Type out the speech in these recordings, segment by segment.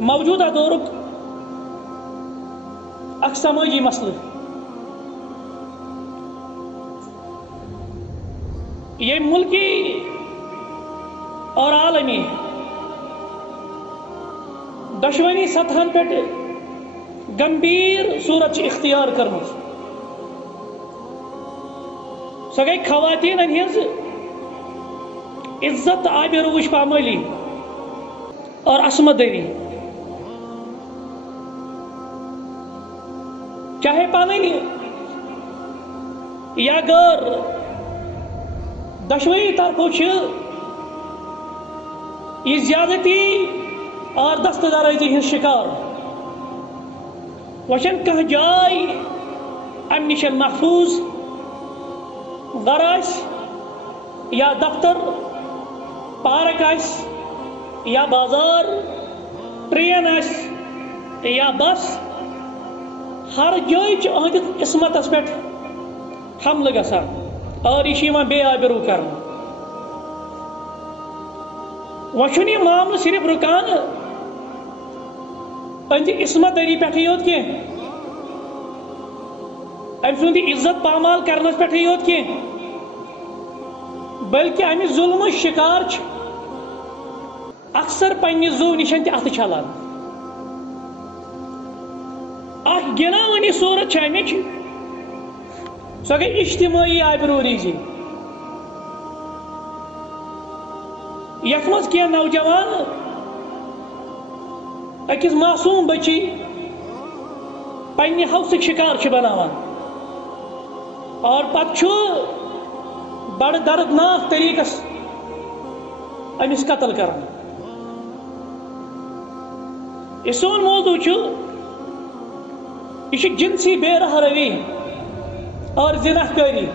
موجودہ دور اک سماجی مسئلہ یہ ملکی اور عالمی دشوانی سطحن پہ گمبھیر صورت اختیار کرم سو گئی خواتین ہز عزت آبروش پامالی اور عصمت دری چاہے پاننی یا غیر دشوئی طرفوں یہ زیادتی اور دستدارزی ہند شکار وشن کہ جائے ام نشن محفوظ گھر یا دفتر پارک یا بازار ٹرین یا بس ہر جائے اہدس عصمتس پہ حملہ گژھان اور یہ بے آبرو کر وچھن یہ معاملہ صرف رکان عصمت دری پہ یوت کی ام سند عزت پامال کرنس پہ یوت کی بلکہ امہ ظلم شکار اکثر پنہ زو نشن تہ اتھ چھلان اخ گناونی صورت امچ سو گئی اجتماعی آبرو ریزی یتھ مز کی نوجوان اکس معصوم بچی پنہ ہوسک شکار بناوان اور پتہ بڑ دردناک طریقس امس قتل کران یہ سون موضوع یہ جنسی بے رہ روی اور زناہ کاری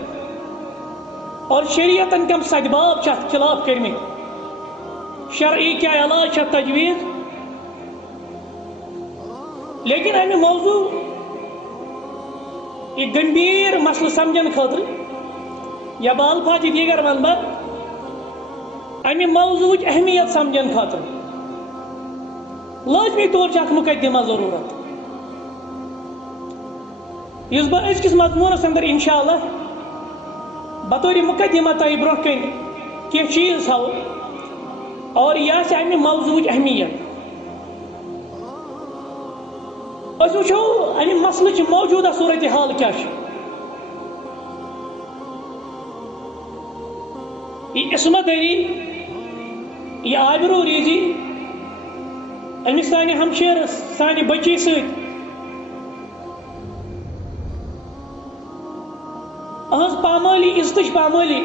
اور شریعتن کم سدباب ات خلاف کرمت شرعی کیا علاج تجویز لیکن امہ موضوع یہ گمبھیر مسئلہ سمجھن خاطر یا بالفاظ دیگر ون بہ امہ موضوع اہمیت سمجھن خاطر لازمی طور ات مقدمہ ضرورت اس بہ ازکس مضمونس اندر انشاءاللہ بطور مقدمہ تہ برہ کن کی چیز ہاو اور یہ امہ موضوع اہمیت اس وچھو امہ مسئلہ موجودہ صورتحال کیا یہ عصمت دری یہ آبرو ریزی امس سانہ ہمشیر سانہ بچی ست اہز پامالی عزتش پامالی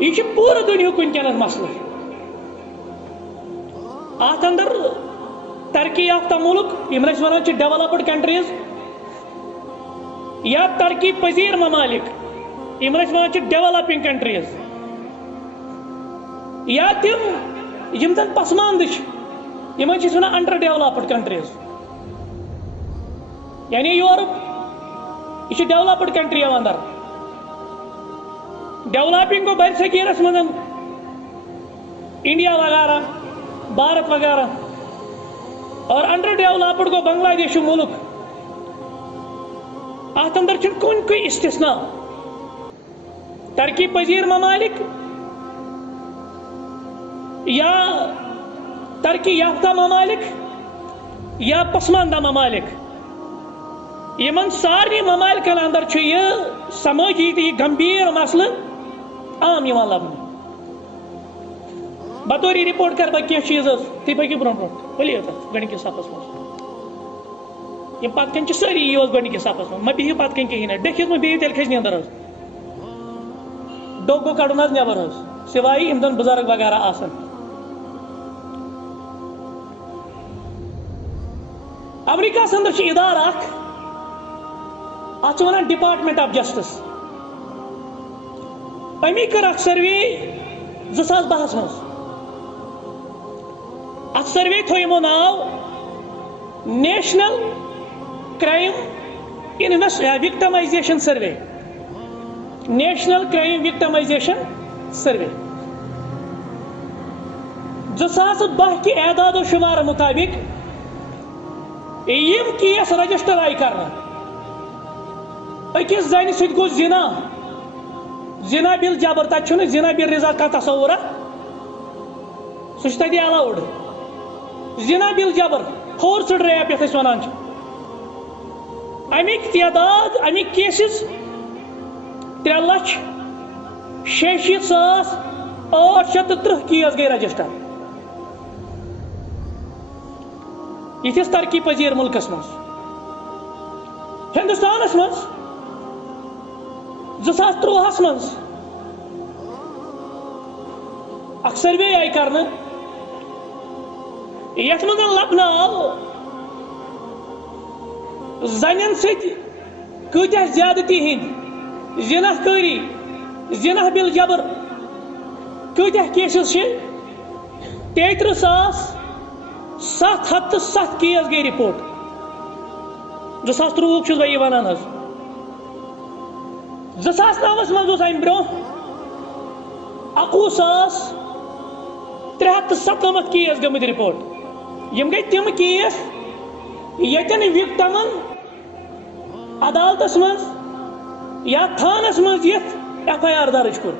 یہ پورا دنیا ونکس مسئلہ ات اندر ترقی یافتہ ملک یم ونان ڈیولپڈ کنٹریز یا ترقی پذیر ممالک یم ونان ڈیولپنگ کنٹریز یا تم یم زن پسماند یم ونان انڈر ڈیولپڈ کنٹریز یعنی یورپ یہ ڈیولپڈ کنٹری اندر ڈیولپنگ کو بر صغیرس من انڈیا وغیرہ بھارت وغیرہ اور انڈر ڈیولپڈ کو بنگلہ دیش ملک ات اندر کن کوئی استثناء ترقی پذیر ممالک یا ترقی یافتہ ممالک یا پسماندہ ممالک یمن سارے ممالکن اندر یہ سماجی یہ گمبھیر مسئلہ عام لبنہ بطور رپورٹ کر بہ کی چیز تھی پکو برو برو ؤلو تک گۄڈنِکِس صفس منٛز یِم پتہٕ کَنۍ چھِ سٲری یی گۄڈنِکِس صفس منٛز مہ بِہِو پتہٕ کَنۍ کِہیٖنۍ نہٕ ڈٔکھِس مہ بِہِو تیٚلہِ کھسہِ نیندر حظ ڈوٚکھ گوٚو کڑُن حظ نٮ۪بر حظ سوائے یِم زن بُزرگ وغیرہ آسن امریکہس اندر چھُ ادارٕ اکھ اتھ چھِ ونان ڈپارٹمنٹ آف جسٹس امی کٔر اکھ سروے 2010 منٛز ات سروے تھو یمو ناو national crime victimization survey national crime victimization survey 2010 کی اعداد و شمار مطابق یم کیس رجسٹر آئی کرنا اکس زنہ ست گو زنا بل جبر تک زنا بل رضا کا تصور سہ تتہ الاؤڈ زنا بل جبر فورسڈ ریپ یتھ ونان امیک تعداد امیک کیسز 3,66,830 کیس گئی رجسٹر یتھس ترقی پذیر ملکس مز ہندوستانس مز 2013 مز اخ سروے آئی کرنا یتھ مز لبنہ آو زنین ست کتیا زیادتی ہند زنا کاری زنا بل جبر کتیا کیسز 33,707 کیس گئی رپورٹ 2013 چھس بہ یہ ونان 2009 مز امہ برو 21,397 کیس گمت رپورٹ یم گئی تم کیس یتن وکٹمن عدالتس مز یا تھانس مز یتھ FIR درج کور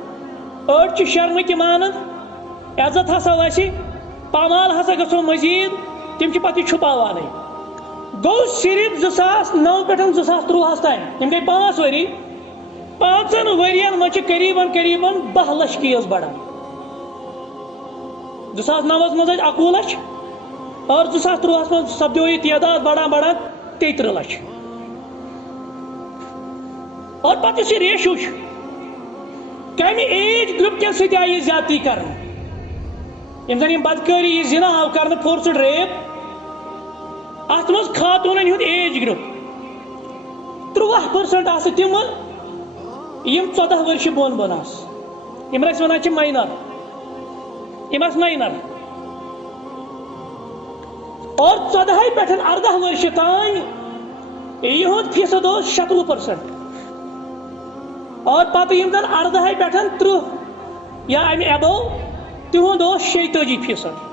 اڑ شرمک مانن عزت ہسا ویسی پامال ہسا گھو مزید تم پتہ چھپاوان گو صرف 2009 پہ 2013 تین یم گئی 5 وری 5 ورین مجھ قریباً 10 لچھ کیس بڑھان 2009 مز 11 لچھ اور 2013 مز سپدو یہ تعداد بڑھان 33 لچھ اور پتہ اس ریشو کمہ ایج گروپ کن ست آئی زیادتی کرنا یم زن بدکاری یہ زنا آو کرنا فورسڈ ریپ ات مز خاتونن ہند ایج گروپ 3% آس تم یم 14 ورش بون بون آس یم اس ونان مائنر یم آس مائنر اور 14 پہ 18 ورش تان یہ فیصد 60% اور پتہ یم زن 18 پہ 30 یا امہ ابو تہد 36%.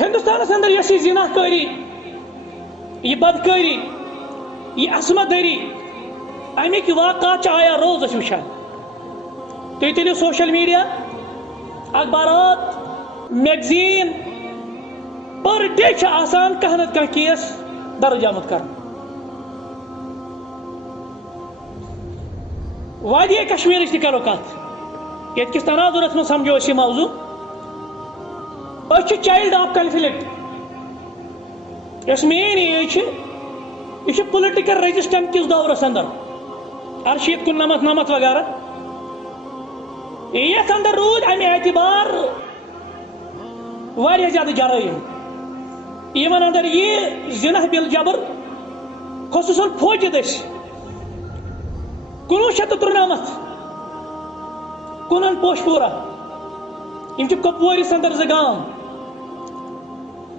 ہندوستانس اندر یس یہ زنا کاری یہ بدکاری یہ عصمت دری امیک واقعات آیا روز وچان تھی تلو سوشل میڈیا اخبارات میگزین پر ڈے آسان کھانا نتہ کھانا کیس درج آمت کر وادی کشمیر تہ کرو کت یت کس تناظرس من سمجھو یہ موضوع چائلڈ آف کنفلکٹ اس مین ایج یہ پولیٹیکل ریزسٹنٹ کس دورس اندر 98 وغیرہ یت اندر رود امہ اعتبار واریاہ زیادہ جرائم یمن اندر یہ زنا بل جبر خصوصاً فوجی دس 1993 کنن پوشپورہ یم کپوارس اندر ز گام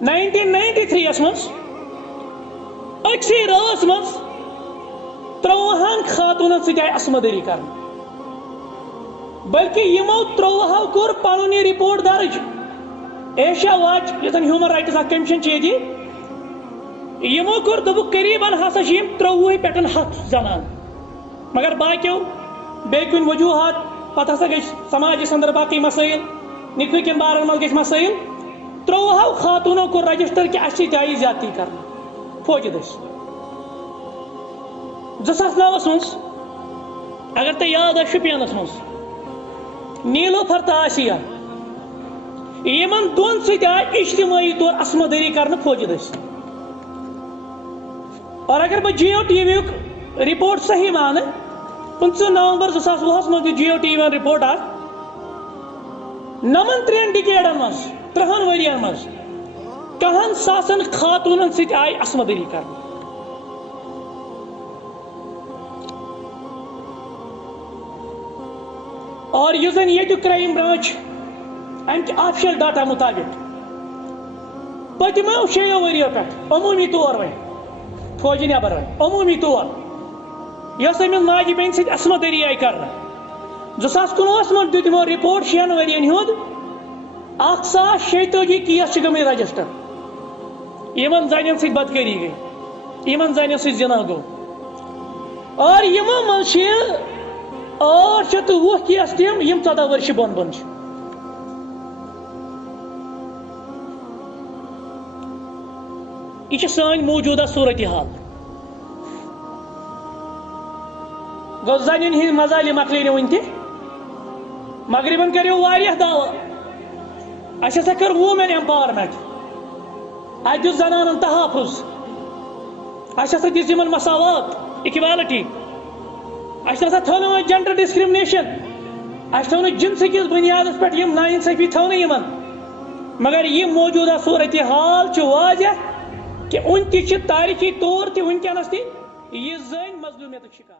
1993 مز اکسی راس مز 53 خاتونن ست آئی عصمت دری کر بلکہ یمو 53 کور پن یہ رپورٹ درج ایشیا واچ یس ہیومن رائٹس اخ کمیشن یہ یمو کور دب قریباً ہسا 30 پہ 100 زنان مگر باقیو بے کن وجوہات پتہ ہسا گئی سماجس اندر باقی مسائل نکل کن بارن مل گئی مسائل 53 خاتونوں کو رجسٹر کہ اچھی آئی زیادتی کرنا فوج دس 2009 مز اگر تہ یاد آ شپینس مز نیلوفر تو آسیہ یمن دون ست آئی اجتماعی طور عصمت دری کرنا فوج دس اور اگر بہ جیو ٹی وی رپورٹ صحیح مان 15 نومبر 2010 مز جیو ٹی وی رپورٹ آ 93 ڈکیڈن مز 30 ورین مز 10 ساسن خاتونن ست آئی عصمت دری کر اور یہ زن یہ کرائم برانچ امک آفیشل ڈاٹا مطابق پتمو 6 وریو پہ عمومی طور و فوجی نبر عمومی طور یس امس ماجہ بین ست عصمت دری آئی کر 2019 من دیت یمو رپورٹ 6 ورین ہند 1086 کیس گئی رجسٹر یمن زنین ست بدکاری گئی یمن زنین ست زنا گو اور یمو من 820 کیس تم یم 14 ورش بون بون یہ سان موجودہ صورتحال گو زنین ہند مظالم مکلے ون تہ مغربن کرو دعوی اس کر وومین ایمپاورمنٹ ات دس زنانن تحفظ اس دس مساوات اکوالٹی اس تھو جنڈر ڈسکرمنیشن اس تھو جنس کس بنیاد پہ ناانصافی تھو یمن مگر یہ موجودہ صورتحال واضح کہ ان تاریخی طور تہ ونکس تہ یہ زن مظلومیت شکار